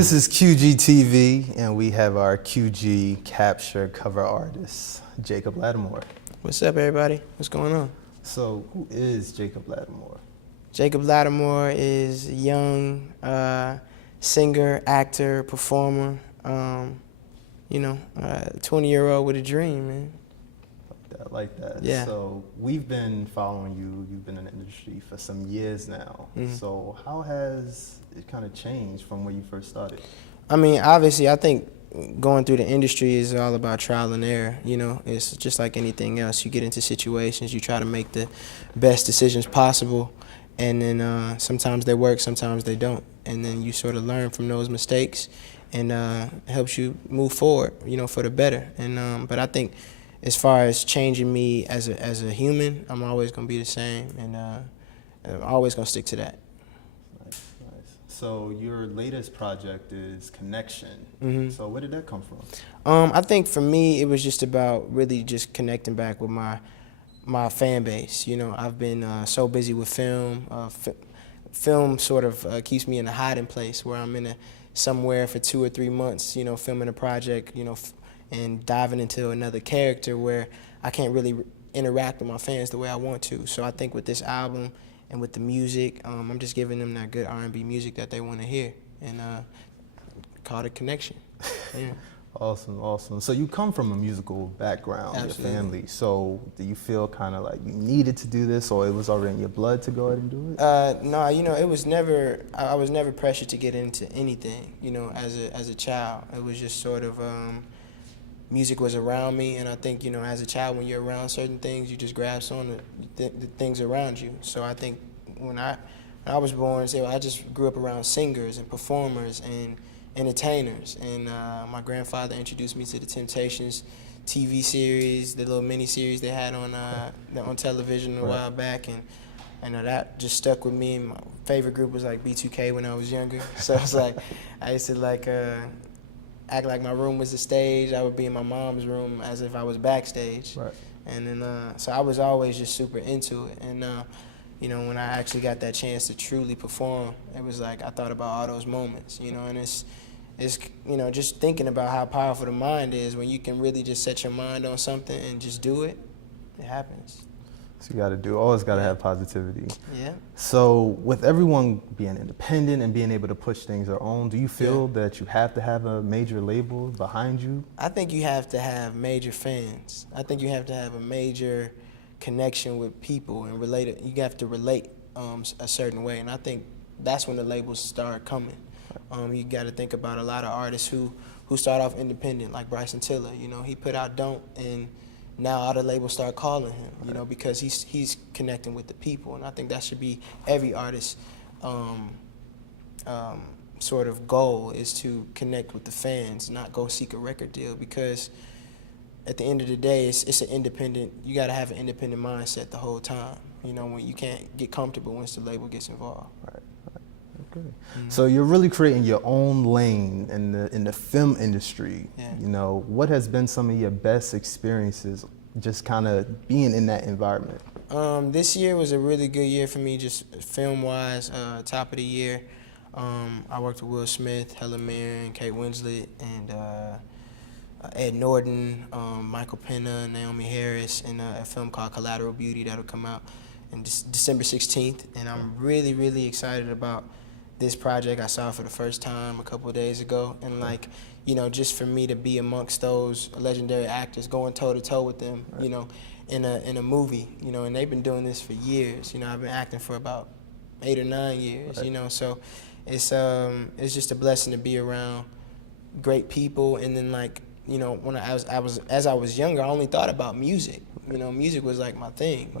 This is QG and we have our QG capture cover artist, Jacob Latimore. What's up, everybody? What's going on? So, who is Jacob Latimore? Jacob Latimore is a young singer, actor, performer. 20-year-old with a dream, man. I like that. Yeah. So, we've been following you. You've been in the industry for some years now. Mm-hmm. So, how has it kind of changed from when you first started? I mean, obviously, I think going through the industry is all about trial and error. You know, it's just like anything else. You get into situations, you try to make the best decisions possible, and then sometimes they work, sometimes they don't. And then you sort of learn from those mistakes, and it helps you move forward, for the better. And but I think as far as changing me as a human, I'm always going to be the same, and I'm always going to stick to that. Nice. So your latest project is Connection. Mm-hmm. So where did that come from? I think for me, it was just about really just connecting back with my fan base. I've been so busy with film. Film sort of keeps me in a hiding place where I'm somewhere for 2 or 3 months, filming a project, and diving into another character where I can't really interact with my fans the way I want to. So I think with this album and with the music, I'm just giving them that good R&B music that they want to hear, and call it Connection. Yeah. Awesome. So you come from a musical background, Absolutely. Your family. So do you feel kind of like you needed to do this, or it was already in your blood to go ahead and do it? No, it was never. I was never pressured to get into anything. As a child, it was just sort of music was around me, and I think as a child, when you're around certain things, you just grasp on the things around you. So I think when I was born, I just grew up around singers and performers and entertainers, and my grandfather introduced me to the Temptations TV series, the little mini series they had on television a while back, and that just stuck with me. My favorite group was like B2K when I was younger, so it's like I used to act like my room was the stage. I would be in my mom's room as if I was backstage, Right. And then so I was always just super into it, and when I actually got that chance to truly perform, it was like I thought about all those moments, and it's just thinking about how powerful the mind is when you can really just set your mind on something and just do it. It happens. So you always got to have positivity. Yeah. So with everyone being independent and being able to push things their own, do you feel that you have to have a major label behind you? I think you have to have major fans. I think you have to have a major connection with people and you have to relate a certain way, and I think that's when the labels start coming. You got to think about a lot of artists who start off independent, like Bryson Tiller. He put out Don't, and now all the labels start calling him, because he's connecting with the people, and I think that should be every artist's sort of goal, is to connect with the fans, not go seek a record deal, because at the end of the day, it's an independent. You got to have an independent mindset the whole time. When you can't get comfortable once the label gets involved. Right. Okay. Mm-hmm. So you're really creating your own lane in the film industry. Yeah. What has been some of your best experiences, just kind of being in that environment? This year was a really good year for me, just film-wise. Top of the year, I worked with Will Smith, Helen Mirren, Kate Winslet, and Ed Norton, Michael Pena, Naomi Harris, in a film called Collateral Beauty that'll come out on December 16th. And I'm really, really excited about this project. I saw it for the first time a couple of days ago, and just for me to be amongst those legendary actors, going toe-to-toe with them, in a movie, and they've been doing this for years. I've been acting for about 8 or 9 years, so it's just a blessing to be around great people. And then when I was younger, I only thought about music. Music was like my thing.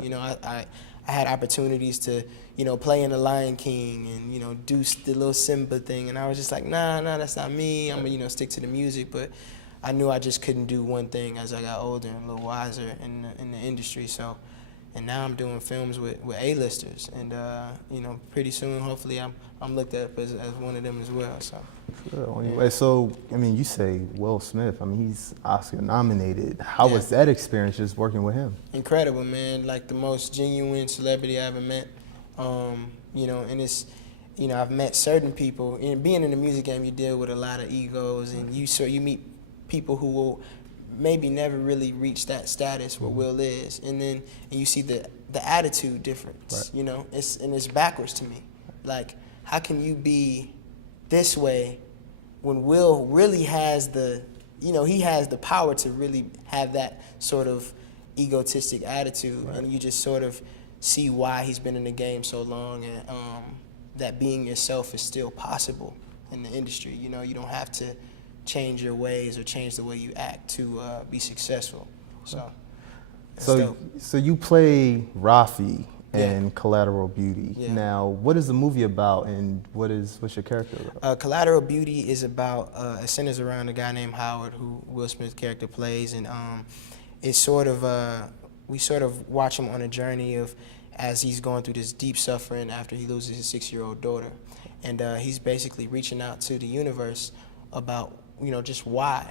I had opportunities to, play in The Lion King and, do the little Simba thing. And I was just like, nah, that's not me. I'm going to stick to the music. But I knew I just couldn't do one thing as I got older and a little wiser in the industry. So, and now I'm doing films with A-listers. And, pretty soon, hopefully, I'm looked at as one of them as well. So. Sure. Anyway, so, you say Will Smith. he's Oscar nominated. How was that experience just working with him? Incredible, man. Like the most genuine celebrity I ever met. And you know, I've met certain people. And being in the music game, you deal with a lot of egos, and you meet people who will maybe never really reach that status where Will is, and then you see the attitude difference. Right. You know, it's backwards to me. Like, how can you be this way when Will really has the, you know, he has the power to really have that sort of egotistic attitude, Right. and you just sort of see why he's been in the game so long, and that being yourself is still possible in the industry. You know, you don't have to change your ways or change the way you act to be successful. So, So you play Rafi Yeah. in Collateral Beauty. Yeah. Now, what is the movie about, and what's your character about? Collateral Beauty is about it centers around a guy named Howard who Will Smith's character plays, and it's sort of we sort of watch him on a journey of as he's going through this deep suffering after he loses his 6-year-old daughter, and he's basically reaching out to the universe about, you know, just why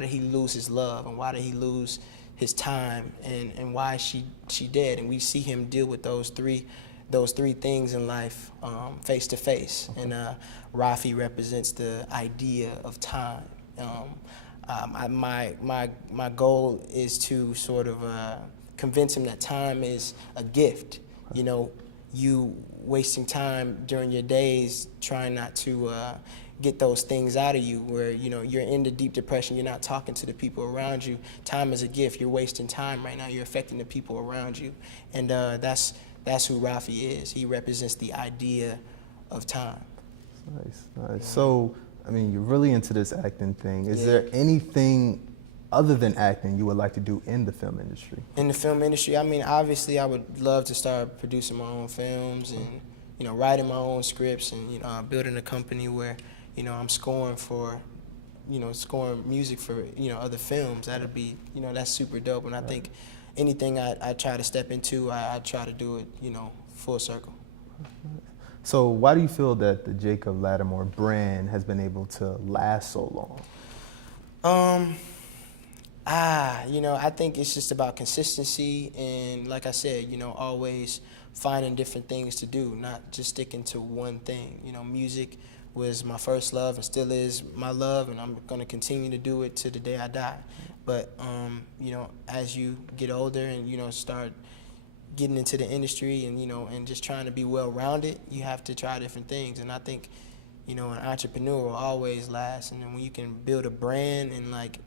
did he lose his love, and why did he lose his time, and why is she dead, and we see him deal with those three things in life face to face. And Rafi represents the idea of time. My goal is to sort of convince him that time is a gift. You know, you wasting time during your days trying not to get those things out of you, where, you know, you're in the deep depression, you're not talking to the people around you. Time is a gift. You're wasting time right now. You're affecting the people around you, and that's who Rafi is. He represents the idea of time. Nice. So, I mean, you're really into this acting thing. Is Yeah. there anything other than acting you would like to do in the film industry? In the film industry, I mean, obviously, I would love to start producing my own films, and, you know, writing my own scripts, and, you know, building a company where, you know, I'm scoring music for, you know, other films. That'd be, you know, that's super dope. And I think anything I try to step into, I try to do it, you know, full circle. So why do you feel that the Jacob Latimore brand has been able to last so long? You know, I think it's just about consistency, and like I said, you know, always finding different things to do, not just sticking to one thing. You know, music was my first love and still is my love, and I'm going to continue to do it to the day I die. But, you know, as you get older and, you know, start getting into the industry, and, you know, and just trying to be well-rounded, you have to try different things. And I think, you know, an entrepreneur will always last. And then when you can build a brand, and, like,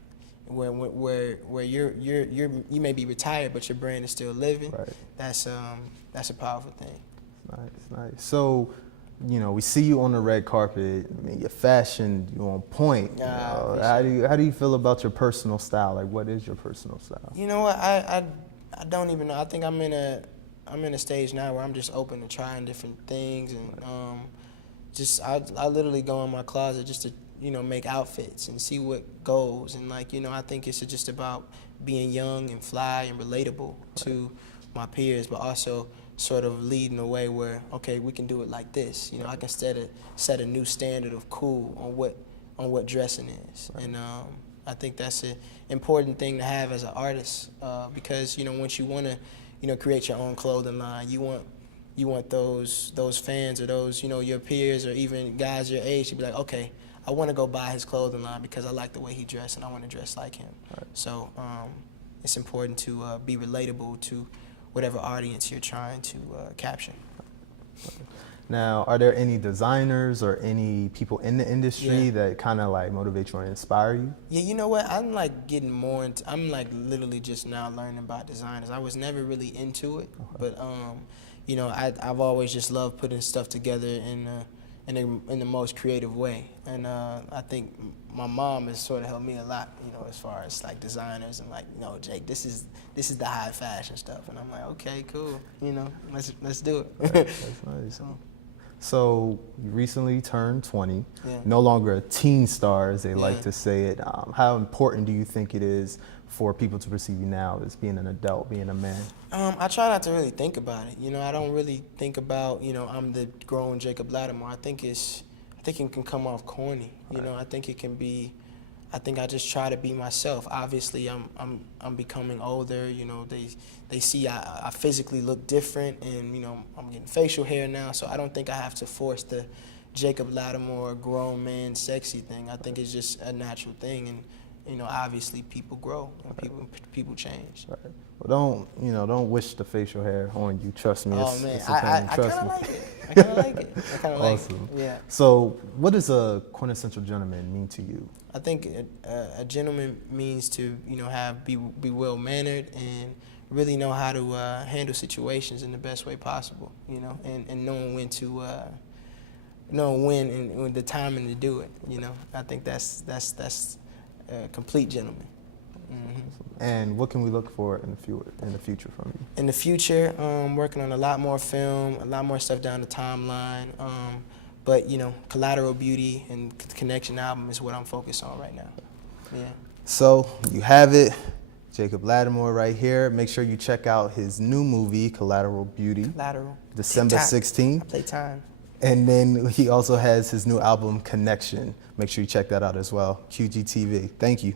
where you may be retired, but your brand is still living, Right. that's a powerful thing. Nice. So, you know, we see you on the red carpet. I mean, your fashion, you're on point. You know. How do you feel about your personal style? Like, what is your personal style? You know what? I don't even know. I think I'm in a stage now where I'm just open to trying different things, and I literally go in my closet just to, you know, make outfits and see what goes. And, like, you know, I think it's just about being young and fly and relatable to my peers, but also sort of leading the way where, okay, we can do it like this. You know, I can set a new standard of cool on what dressing is. Right. And I think that's an important thing to have as an artist, because, you know, once you want to, you know, create your own clothing line, you want those fans, or those, you know, your peers, or even guys your age to be like, okay, I want to go buy his clothing line because I like the way he dressed and I want to dress like him. Right. So it's important to be relatable to whatever audience you're trying to capture. Now, are there any designers or any people in the industry that kind of like motivate you or inspire you? Yeah, you know what? I'm like getting more into, I'm like literally just now learning about designers. I was never really into it, but you know, I've always just loved putting stuff together in the most creative way. And I think my mom has sort of helped me a lot, you know, as far as like designers, and like, you know, Jake, this is the high fashion stuff. And I'm like, okay, cool, you know, let's do it. That's nice. So you recently turned 20, no longer a teen star, as they like to say it. How important do you think it is for people to perceive you now as being an adult, being a man? I try not to really think about it. You know, I don't really think about, you know, I'm the grown Jacob Latimore. I think it can come off corny. You know, I think it can be I think I just try to be myself. Obviously, I'm becoming older. You know, they see I physically look different, and you know, I'm getting facial hair now. So I don't think I have to force the Jacob Latimore grown man sexy thing. I think it's just a natural thing, and you know, obviously people grow and people change. Right. Well, don't wish the facial hair on you. Trust me. Oh man, it's a pain. I Trust kind of me. like it. I kind of like it. I kind of Awesome. like it. Yeah. So, what does a quintessential gentleman mean to you? I think a gentleman means to, you know, be well mannered and really know how to handle situations in the best way possible. You know, and knowing when to and the timing to do it. You know, I think that's a complete gentleman. Mm-hmm. And what can we look for in the future from you? In the future, working on a lot more film, a lot more stuff down the timeline. But you know, Collateral Beauty and Connection album is what I'm focused on right now. Yeah. So you have it, Jacob Latimore right here. Make sure you check out his new movie, Collateral Beauty. Collateral. December 16th. I play time. And then he also has his new album, Connection. Make sure you check that out as well. QGTV. Thank you.